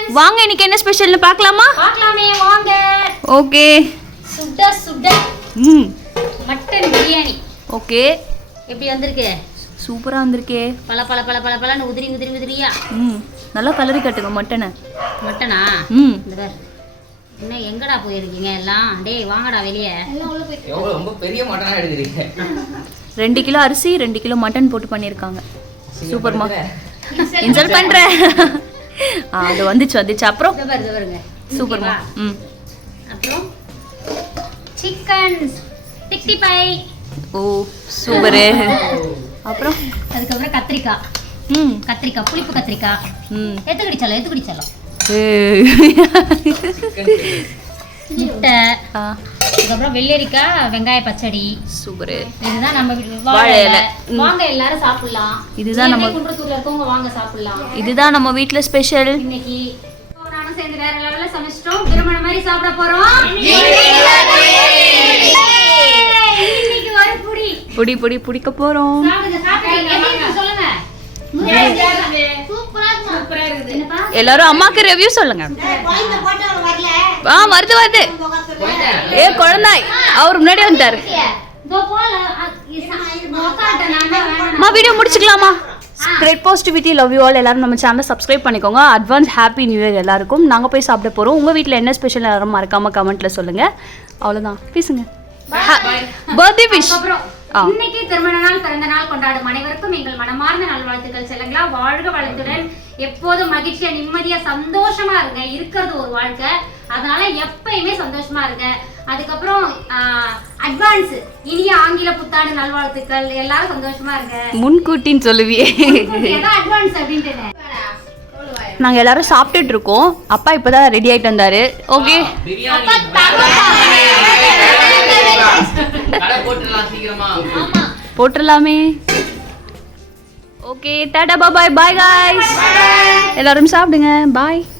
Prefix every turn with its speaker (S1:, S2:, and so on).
S1: வாங்க இன்னைக்கு என்ன ஸ்பெஷல்னு பார்க்கலாமா?
S2: பார்க்கலாமே வாங்க.
S1: ஓகே.
S2: சுட சுட மட்டன் பிரியாணி.
S1: ஓகே.
S2: எப்படி வந்திருக்கு?
S1: சூப்பரா வந்திருக்கே.
S2: பல பல பல பல பலன்னு உதிரியா.
S1: நல்லா கலரி கட்டுங்க மட்டனை.
S2: மட்டனா? இந்த பார். என்ன எங்கடா போயிருக்கீங்க எல்லாம்? டேய் வாங்கடா வெளியே.
S3: ரொம்ப பெரிய மட்டனா எடுக்கிறீங்க.
S1: 2 கிலோ அரிசி 2 கிலோ மட்டன் போட்டு பண்ணியிருக்காங்க. சூப்பர்மா. இன்சல்ட் பண்ற. அது வந்துச்சு அப்புறம்
S2: பாருங்க
S1: சூப்பர்மா.
S2: அப்புறம் சிக்கன் 65.
S1: ஓ சூப்பர். அப்புறம்
S2: அதுக்கப்புறம் கத்திரிக்காய் புளிப்பு கத்திரிக்காய். எத்து குடிச்சாலும் முட்டை. அதுக்கப்புறம் வெள்ளரிக்காய் வெங்காய பச்சடி.
S1: சூப்பர்.
S2: இதுதான் நம்ம வாழை இலை. வாங்க எல்லாரும் சாப்பிடலாம்.
S1: இதுதான் நம்ம
S2: குன்றத்தூர்ல இருக்கவங்க வாங்க சாப்பிடலாம்.
S1: இதுதான் நம்ம வீட்ல ஸ்பெஷல்.
S2: இன்னைக்கு நானும் சேர்ந்து வேற லெவல்ல சமைச்சிட்டோம். திருமண மாதிரி சாப்பிட போறோம். இன்னைக்கு ஒரு புடி
S1: புடிக்க போறோம்.
S2: சாப்பிடுங்க சொல்லுங்க. சூப்பரா இருக்குது.
S1: எல்லாரும் அம்மாக்கு ரிவ்யூ சொல்லுங்க. வருது. குழந்தாய் அவர் முன்னாடி வந்துட்டாரு. வீடியோ முடிச்சுக்கலாமா? Spread positivity, love you all. எல்லாரும் நம்ம சேனலை சப்ஸ்கிரைப் பண்ணிக்கோங்க. அட்வான்ஸ் ஹாப்பி நியூ இயர் எல்லாருக்கும். நாங்கள் போய் சாப்பிட போகிறோம். உங்கள் வீட்டில் என்ன ஸ்பெஷல் எல்லாரும் மறக்காம கமெண்ட்ல சொல்லுங்க. அவ்வளோதான், பேசுங்க. Birthday wish.
S2: இன்னைக்கு திருமண நாள் பிறந்த நாள் கொண்டாடும் அனைவருக்கும் எங்கள் மனமார்ந்த நல்வாழ்த்துக்கள். செல்லுங்களா, வாழ்க வளத்துடன் எப்போதும் மகிழ்ச்சியா நிம்மதியா சந்தோஷமா இருங்க. இருக்கிறது ஒரு வாழ்க்கை, அதனால எப்பயுமே சந்தோஷமா இருங்க. அதுக்கப்புறம் அட்வான்ஸ் இனிய ஆங்கில புத்தாண்டு நல்வாழ்த்துக்கள். எல்லாரும் சந்தோஷமா இருங்க.
S1: முன்கூட்டின்னு சொல்லுவியே.
S2: அட்வான்ஸ் அப்படின்ட்டு
S1: நாங்க எல்லாரும் சாப்பிட்டுட்டு இருக்கோம். அப்பா இப்பதான் ரெடி ஆயிட்டு வந்தாரு. ஓகே போட்டுடலாமே. Okay tata bye. Bye guys. எல்லாரும் சாப்பிடுங்க. பாய்.